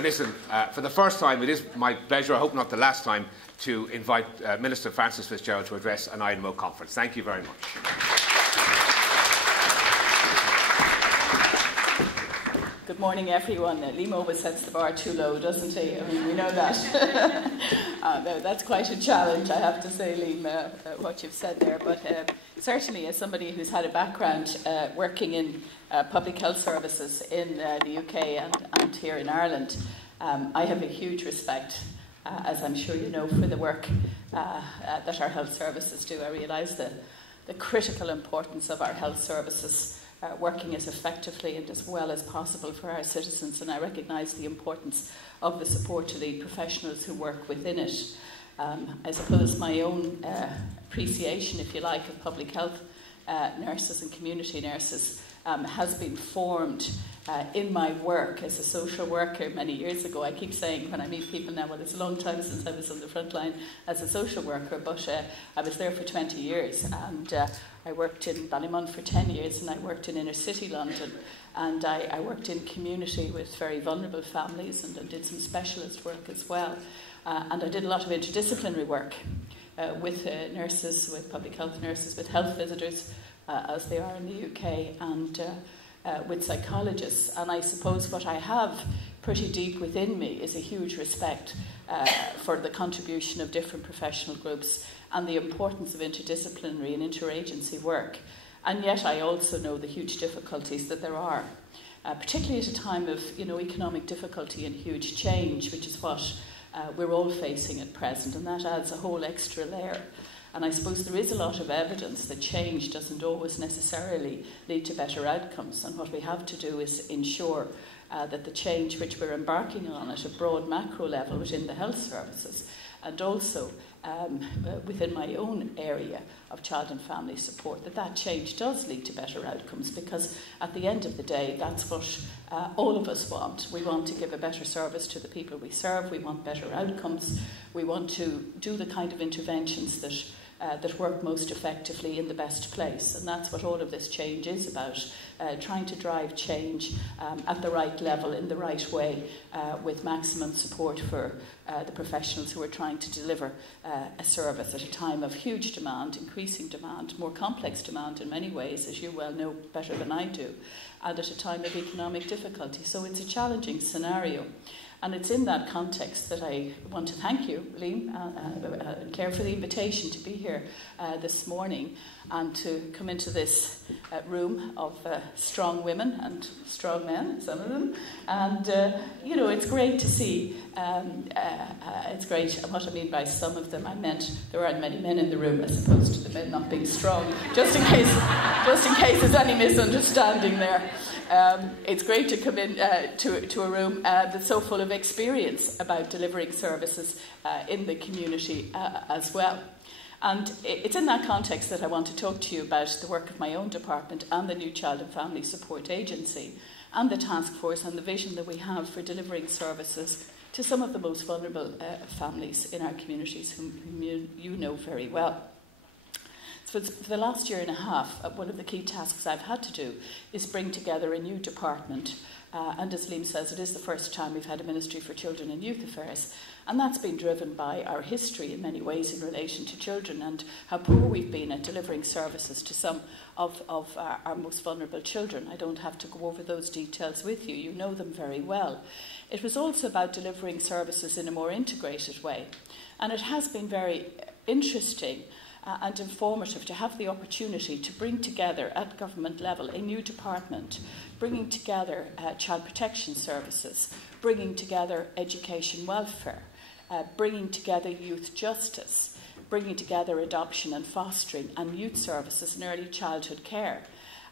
But listen, for the first time, it is my pleasure, I hope not the last time, to invite Minister Francis Fitzgerald to address an INMO conference. Thank you very much. Good morning, everyone. Liam always sets the bar too low, doesn't he? I mean, we know that. No, that's quite a challenge, I have to say, Liam, what you've said there. But certainly, as somebody who's had a background working in public health services in the UK and here in Ireland, I have a huge respect, as I'm sure you know, for the work that our health services do. I realise the critical importance of our health services working as effectively and as well as possible for our citizens, and I recognise the importance of the support to the professionals who work within it. I suppose my own appreciation, if you like, of public health nurses and community nurses has been formed in my work as a social worker many years ago. I keep saying when I meet people now, well, it's a long time since I was on the front line as a social worker, but I was there for 20 years, and I worked in Ballymun for 10 years, and I worked in inner city London, and I worked in community with very vulnerable families, and I did some specialist work as well, and I did a lot of interdisciplinary work with nurses, with public health nurses, with health visitors, as they are in the UK, and with psychologists. And I suppose what I have pretty deep within me is a huge respect for the contribution of different professional groups and the importance of interdisciplinary and interagency work. And yet I also know the huge difficulties that there are, particularly at a time of economic difficulty and huge change, which is what we're all facing at present, and that adds a whole extra layer. And I suppose there is a lot of evidence that change doesn't always necessarily lead to better outcomes, and what we have to do is ensure that the change which we're embarking on at a broad macro level within the health services, and also within my own area of child and family support, that change does lead to better outcomes, because at the end of the day, that's what all of us want. We want to give a better service to the people we serve, we want better outcomes, we want to do the kind of interventions that work most effectively in the best place. And that's what all of this change is about, trying to drive change at the right level, in the right way, with maximum support for the professionals who are trying to deliver a service at a time of huge demand, increasing demand, more complex demand in many ways, as you well know better than I do, and at a time of economic difficulty. So it's a challenging scenario. And it's in that context that I want to thank you, Liam and Claire, for the invitation to be here this morning and to come into this room of strong women and strong men, some of them. And, it's great to see. It's great. And what I mean by some of them, I meant there aren't many men in the room as opposed to the men not being strong, just in case there's any misunderstanding there. It's great to come in to a room that's so full of experience about delivering services in the community as well. And it's in that context that I want to talk to you about the work of my own department and the new Child and Family Support Agency and the task force and the vision that we have for delivering services to some of the most vulnerable families in our communities whom you know very well. For the last year and a half, one of the key tasks I've had to do is bring together a new department. And as Liam says, it is the first time we've had a Ministry for Children and Youth Affairs. And that's been driven by our history in many ways in relation to children and how poor we've been at delivering services to some of our most vulnerable children. I don't have to go over those details with you. You know them very well. It was also about delivering services in a more integrated way. And it has been very interesting and informative to have the opportunity to bring together at government level a new department, bringing together child protection services, bringing together education welfare, bringing together youth justice, bringing together adoption and fostering and youth services and early childhood care.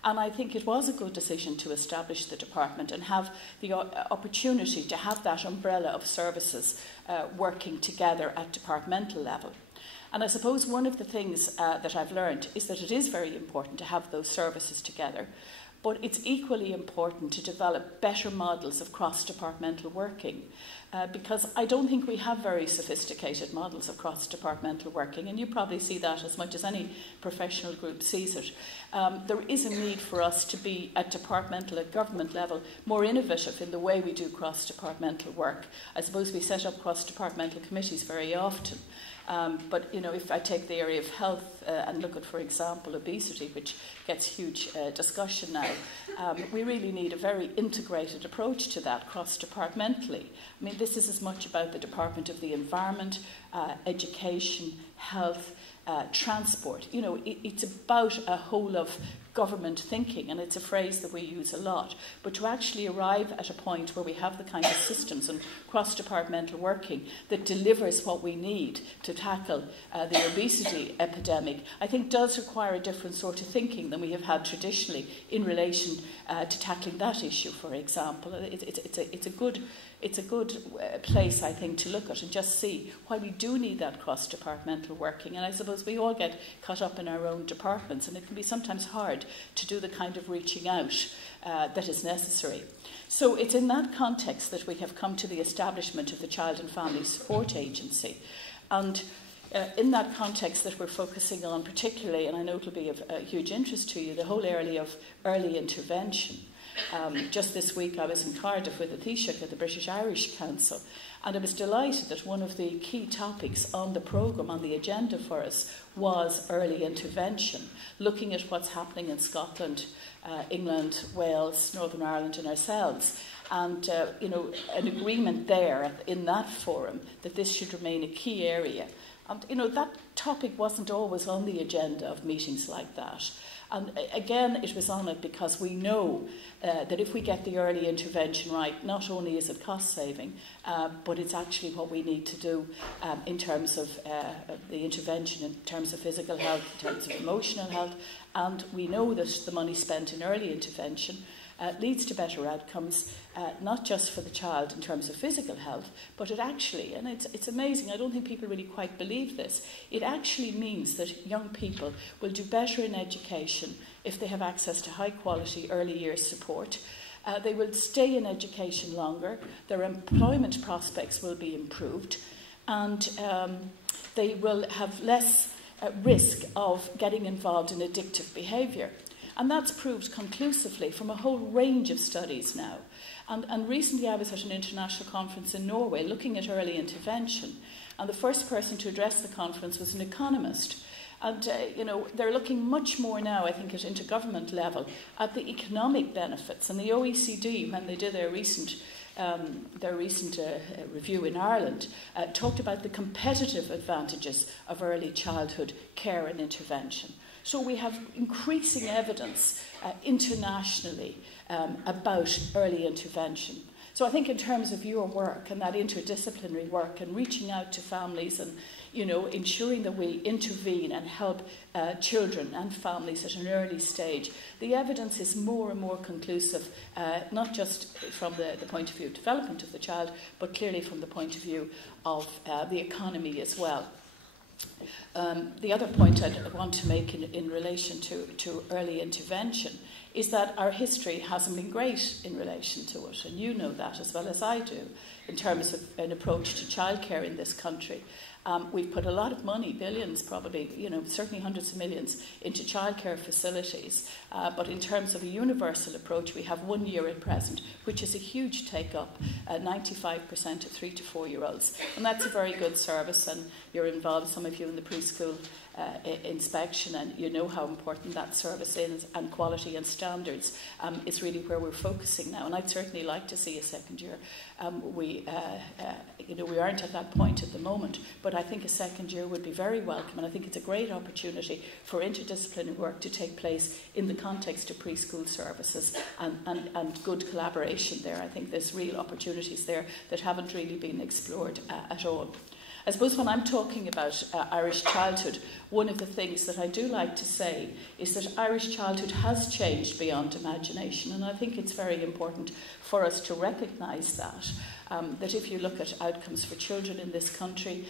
And I think it was a good decision to establish the department and have the opportunity to have that umbrella of services working together at departmental level. And I suppose one of the things that I've learned is that it is very important to have those services together, But it's equally important to develop better models of cross-departmental working, because I don't think we have very sophisticated models of cross-departmental working, and you probably see that as much as any professional group sees it. There is a need for us to be at departmental, at government level, more innovative in the way we do cross-departmental work. I suppose we set up cross-departmental committees very often. But, you know, if I take the area of health and look at, for example, obesity, which gets huge discussion now, we really need a very integrated approach to that cross-departmentally. I mean, this is as much about the Department of the Environment, education, health, transport. You know, it's about a whole of government thinking, and it's a phrase that we use a lot. But to actually arrive at a point where we have the kind of systems and cross-departmental working that delivers what we need to tackle the obesity epidemic, I think does require a different sort of thinking than we have had traditionally in relation to tackling that issue, for example. It's a good place, I think, to look at and just see why we do need that cross-departmental working. And I suppose we all get caught up in our own departments, and it can be sometimes hard to do the kind of reaching out that is necessary. So it's in that context that we have come to the establishment of the Child and Family Support Agency. And in that context that we're focusing on particularly, and I know it'll be of huge interest to you, the whole area of early intervention. Just this week I was in Cardiff with the Taoiseach at the British Irish Council, and I was delighted that one of the key topics on the programme, on the agenda for us, was early intervention, looking at what's happening in Scotland, England, Wales, Northern Ireland and ourselves. And, you know, an agreement there in that forum that this should remain a key area. And, you know, that topic wasn't always on the agenda of meetings like that. And again, it was on it because we know that if we get the early intervention right, not only is it cost saving, but it's actually what we need to do in terms of the intervention, in terms of physical health, in terms of emotional health. And we know that the money spent in early intervention leads to better outcomes, not just for the child in terms of physical health, but it actually, and it's amazing, I don't think people really quite believe this, it actually means that young people will do better in education if they have access to high quality early years support. They will stay in education longer, their employment prospects will be improved, and they will have less risk of getting involved in addictive behaviour. And that's proved conclusively from a whole range of studies now. And recently I was at an international conference in Norway looking at early intervention. And the first person to address the conference was an economist. And, you know, they're looking much more now, I think, at intergovernment level at the economic benefits. And the OECD, when they did their recent review in Ireland, talked about the competitive advantages of early childhood care and intervention. So we have increasing evidence internationally about early intervention. So I think in terms of your work and that interdisciplinary work and reaching out to families and, you know, ensuring that we intervene and help children and families at an early stage, the evidence is more and more conclusive, not just from the point of view of development of the child, but clearly from the point of view of the economy as well. The other point I want to make in relation to early intervention is that our history hasn't been great in relation to it, and you know that as well as I do, in terms of an approach to childcare in this country. We've put a lot of money, billions probably, you know, certainly hundreds of millions, into childcare facilities. But in terms of a universal approach, we have 1 year at present, which is a huge take-up, 95% of 3 to 4 year olds. And that's a very good service, and you're involved, some of you, in the preschool inspection, and you know how important that service is, and quality and standards is really where we're focusing now. And I'd certainly like to see a second year. We aren't at that point at the moment, but I think a second year would be very welcome, and I think it's a great opportunity for interdisciplinary work to take place in the context of preschool services and good collaboration there. I think there's real opportunities there that haven't really been explored at all. I suppose when I'm talking about Irish childhood, one of the things that I do like to say is that Irish childhood has changed beyond imagination, and I think it's very important for us to recognise that. that if you look at outcomes for children in this country,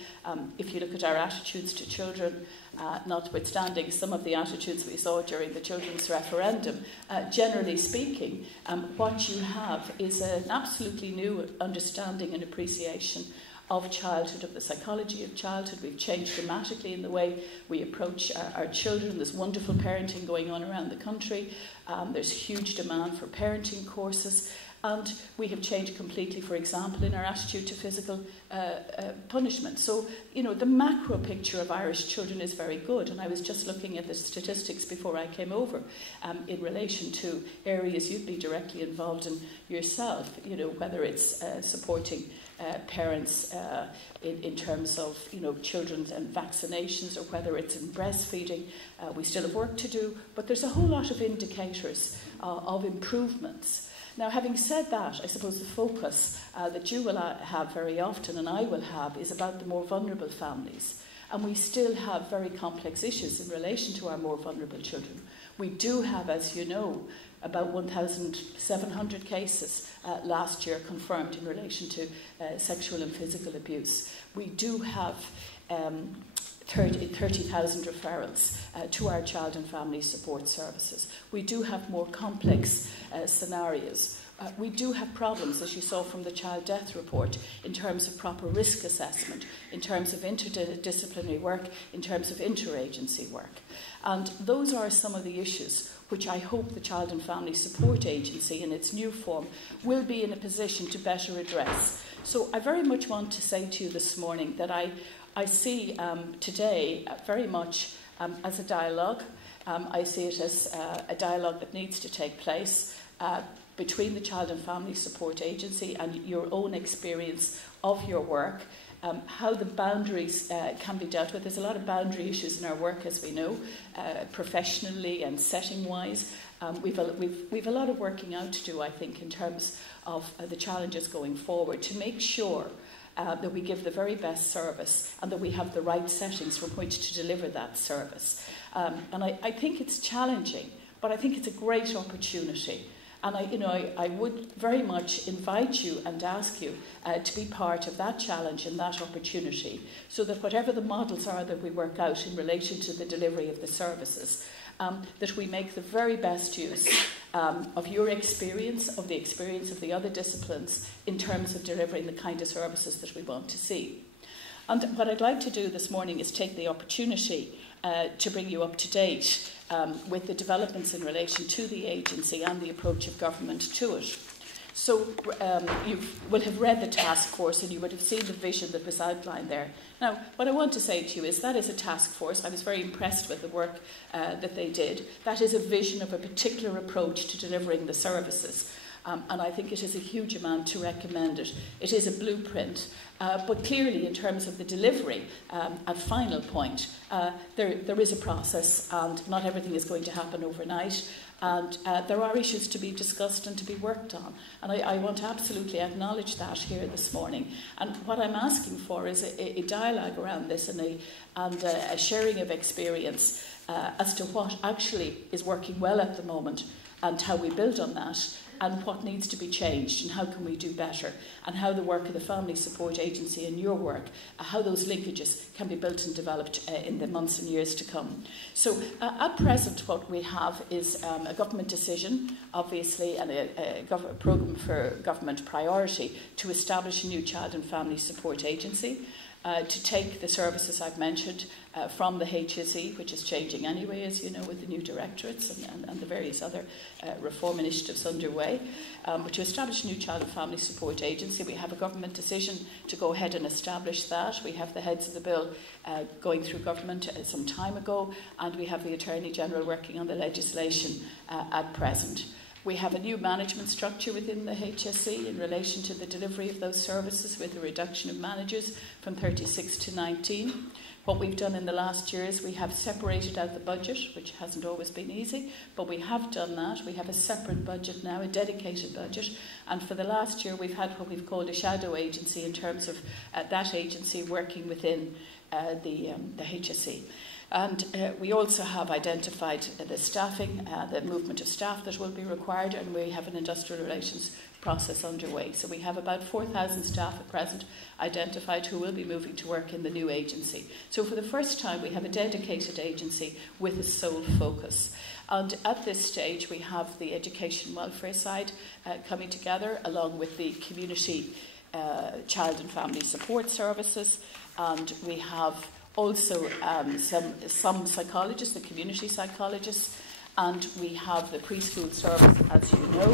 if you look at our attitudes to children, notwithstanding some of the attitudes we saw during the children's referendum, generally speaking, what you have is an absolutely new understanding and appreciation of childhood, of the psychology of childhood. We've changed dramatically in the way we approach our children. There's wonderful parenting going on around the country. There's huge demand for parenting courses. And we have changed completely, for example, in our attitude to physical punishment. So, you know, the macro picture of Irish children is very good. And I was just looking at the statistics before I came over in relation to areas you'd be directly involved in yourself, you know, whether it's supporting parents in terms of, you know, children and vaccinations, or whether it's in breastfeeding. We still have work to do, but there's a whole lot of indicators of improvements. Now, having said that, I suppose the focus that you will have very often, and I will have, is about the more vulnerable families. And we still have very complex issues in relation to our more vulnerable children. We do have, as you know, about 1,700 cases last year confirmed in relation to sexual and physical abuse. We do have 30,000 referrals to our child and family support services. We do have more complex scenarios. We do have problems, as you saw from the child death report, in terms of proper risk assessment, in terms of interdisciplinary work, in terms of interagency work. And those are some of the issues which I hope the Child and Family Support Agency in its new form will be in a position to better address. So I very much want to say to you this morning that I see today very much as a dialogue. I see it as a dialogue that needs to take place between the Child and Family Support Agency and your own experience of your work, how the boundaries can be dealt with. There's a lot of boundary issues in our work, as we know, professionally and setting-wise. We've a lot of working out to do, I think, in terms of the challenges going forward, to make sure that we give the very best service and that we have the right settings from which to deliver that service. And I think it's challenging, but I think it's a great opportunity. And I would very much invite you and ask you to be part of that challenge and that opportunity, so that whatever the models are that we work out in relation to the delivery of the services, that we make the very best use of your experience, of the experience of the other disciplines, in terms of delivering the kind of services that we want to see. And what I'd like to do this morning is take the opportunity to bring you up to date with the developments in relation to the agency and the approach of government to it. So you will have read the task force and you would have seen the vision that was outlined there. Now, what I want to say to you is that is a task force. I was very impressed with the work that they did. That is a vision of a particular approach to delivering the services. And I think it is a huge amount to recommend it. It is a blueprint, but clearly in terms of the delivery at final point, there is a process, and not everything is going to happen overnight. And there are issues to be discussed and to be worked on. And I want to absolutely acknowledge that here this morning. And what I'm asking for is a dialogue around this and a sharing of experience as to what actually is working well at the moment and how we build on that, and what needs to be changed and how can we do better, and how the work of the Family Support Agency and your work, how those linkages can be built and developed in the months and years to come. So at present what we have is a government decision, obviously, and a programme for government priority to establish a new Child and Family Support Agency, to take the services I've mentioned from the HSE, which is changing anyway, as you know, with the new directorates and the various other reform initiatives underway. But to establish a new Child and Family Support Agency, we have a government decision to go ahead and establish that. We have the heads of the bill going through government some time ago, and we have the Attorney General working on the legislation at present. We have a new management structure within the HSE in relation to the delivery of those services, with a reduction of managers from 36 to 19. What we've done in the last year is we have separated out the budget, which hasn't always been easy, but we have done that. We have a separate budget now, a dedicated budget, and for the last year we've had what we've called a shadow agency in terms of that agency working within the HSE. And we also have identified the staffing, the movement of staff that will be required, and we have an industrial relations process underway. So we have about 4,000 staff at present identified who will be moving to work in the new agency. So for the first time we have a dedicated agency with a sole focus. And at this stage we have the education welfare side coming together along with the community child and family support services, and we have also some psychologists, the community psychologists, and we have the preschool service, as you know.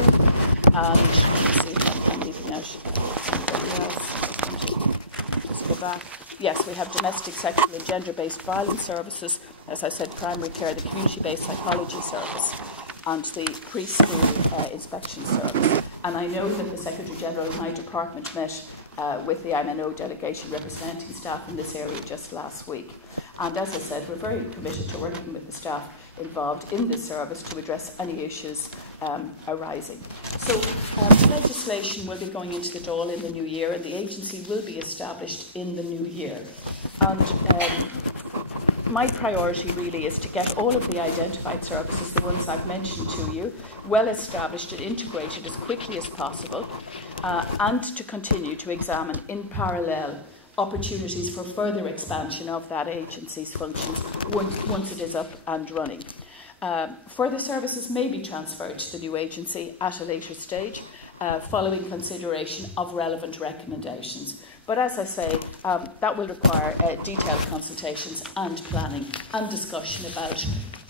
And let me see if I'm leaving out anybody else. Just go back. Yes, we have domestic, sexual and gender-based violence services, as I said, primary care, the community-based psychology service, and the preschool inspection service. And I know that the Secretary-General in my department met with the INMO delegation representing staff in this area just last week. And as I said, we're very committed to working with the staff involved in this service to address any issues arising. So legislation will be going into the Dáil in the new year, and the agency will be established in the new year. And my priority really is to get all of the identified services, the ones I've mentioned to you, well established and integrated as quickly as possible, and to continue to examine in parallel opportunities for further expansion of that agency's functions once it is up and running. Further services may be transferred to the new agency at a later stage, following consideration of relevant recommendations. But as I say, that will require detailed consultations and planning and discussion about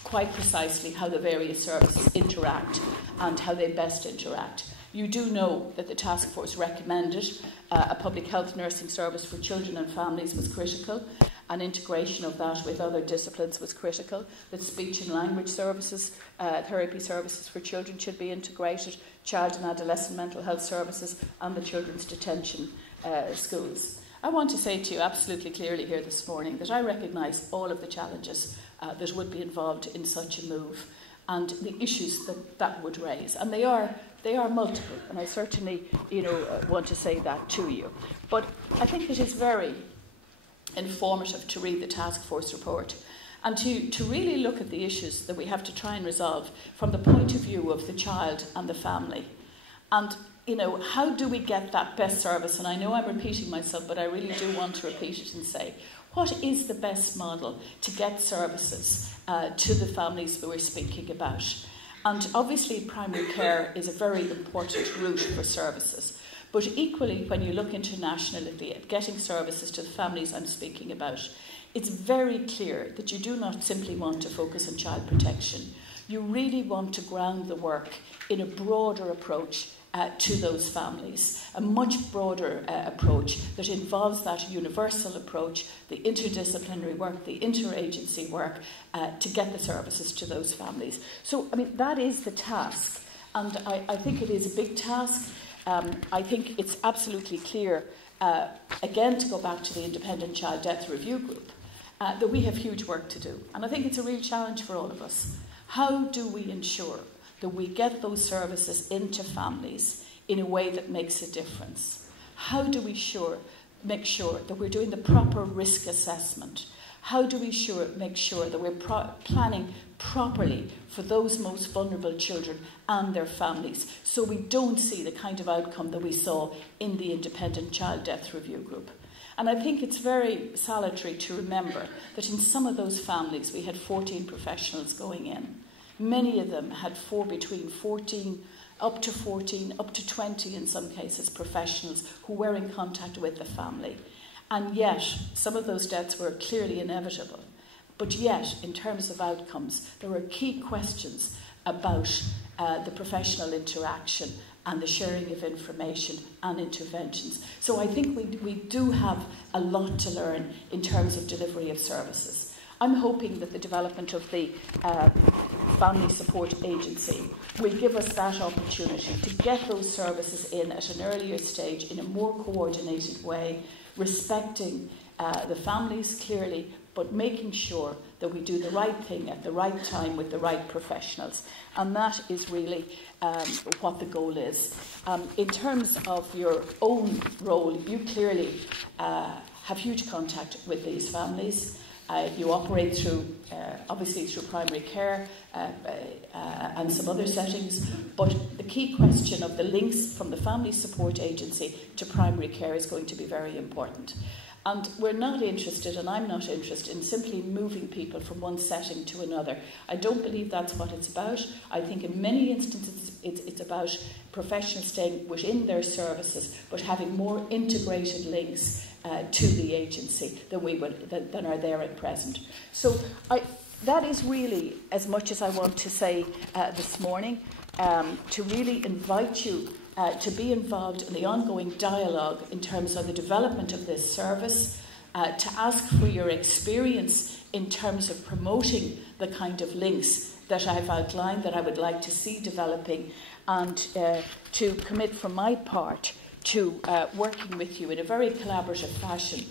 quite precisely how the various services interact and how they best interact. You do know that the task force recommended a public health nursing service for children and families was critical, and integration of that with other disciplines was critical, that speech and language services, therapy services for children should be integrated, child and adolescent mental health services, and the children's detention schools. I want to say to you absolutely clearly here this morning that I recognise all of the challenges that would be involved in such a move and the issues that would raise. And they are multiple, and I certainly want to say that to you. But I think it is very informative to read the task force report and to really look at the issues that we have to try and resolve from the point of view of the child and the family. And how do we get that best service? And I know I'm repeating myself, but I really do want to repeat it and say, what is the best model to get services to the families that we're speaking about? And obviously primary care is a very important route for services. But equally, when you look internationally at getting services to the families I'm speaking about, it's very clear that you do not simply want to focus on child protection. You really want to ground the work in a broader approach to those families, a much broader approach that involves that universal approach, the interdisciplinary work, the interagency work, to get the services to those families. So, that is the task, and I think it is a big task. I think it's absolutely clear, again, to go back to the Independent Child Death Review Group, that we have huge work to do, and I think it's a real challenge for all of us. How do we ensure that we get those services into families in a way that makes a difference? How do we make sure that we're doing the proper risk assessment? How do we make sure that we're planning properly for those most vulnerable children and their families, so we don't see the kind of outcome that we saw in the Independent Child Death Review Group? And I think it's very salutary to remember that in some of those families we had 14 professionals going in. Many of them had between 14, up to 20 in some cases, professionals who were in contact with the family. And yet, some of those deaths were clearly inevitable. But yet, in terms of outcomes, there were key questions about the professional interaction and the sharing of information and interventions. So I think we do have a lot to learn in terms of delivery of services. I'm hoping that the development of the Family Support Agency will give us that opportunity to get those services in at an earlier stage in a more coordinated way, respecting the families clearly, but making sure that we do the right thing at the right time with the right professionals. And that is really what the goal is. In terms of your own role, you clearly have huge contact with these families. You operate through, obviously through primary care and some other settings, but the key question of the links from the family support agency to primary care is going to be very important. And we're not interested, and I'm not interested, in simply moving people from one setting to another. I don't believe that's what it's about. I think in many instances it's about professionals staying within their services, but having more integrated links to the agency than are there at present. So that is really as much as I want to say this morning, to really invite you to be involved in the ongoing dialogue in terms of the development of this service, to ask for your experience in terms of promoting the kind of links that I've outlined that I would like to see developing, and to commit from my part to working with you in a very collaborative fashion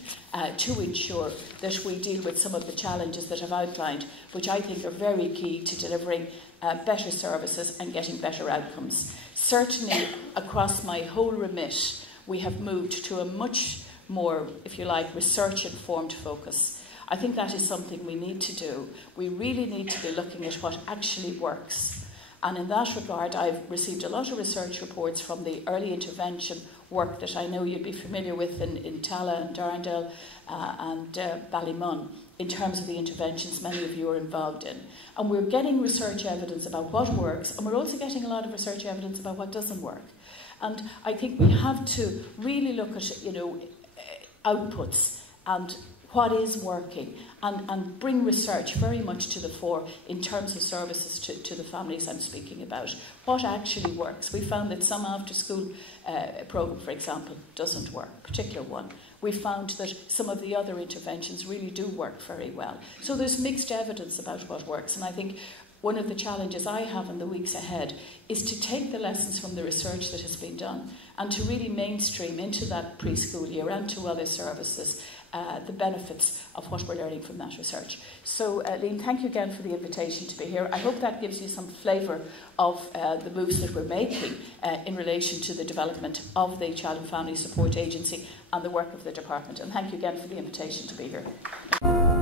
to ensure that we deal with some of the challenges that I've outlined, which I think are very key to delivering better services and getting better outcomes. Certainly, across my whole remit, we have moved to a much more, if you like, research-informed focus. I think that is something we need to do. We really need to be looking at what actually works. And in that regard, I've received a lot of research reports from the early intervention work that I know you'd be familiar with in Tala and Darndale and Ballymun, in terms of the interventions many of you are involved in. And we're getting research evidence about what works, and we're also getting a lot of research evidence about what doesn't work. And I think we have to really look at, outputs and what is working, and bring research very much to the fore in terms of services to the families I'm speaking about. What actually works? We found that some after-school programme, for example, doesn't work, a particular one. We found that some of the other interventions really do work very well. So there's mixed evidence about what works, and I think one of the challenges I have in the weeks ahead is to take the lessons from the research that has been done and to really mainstream into that preschool year and to other services the benefits of what we're learning from that research. So, Liam, thank you again for the invitation to be here. I hope that gives you some flavour of the moves that we're making in relation to the development of the Child and Family Support Agency and the work of the department. And thank you again for the invitation to be here.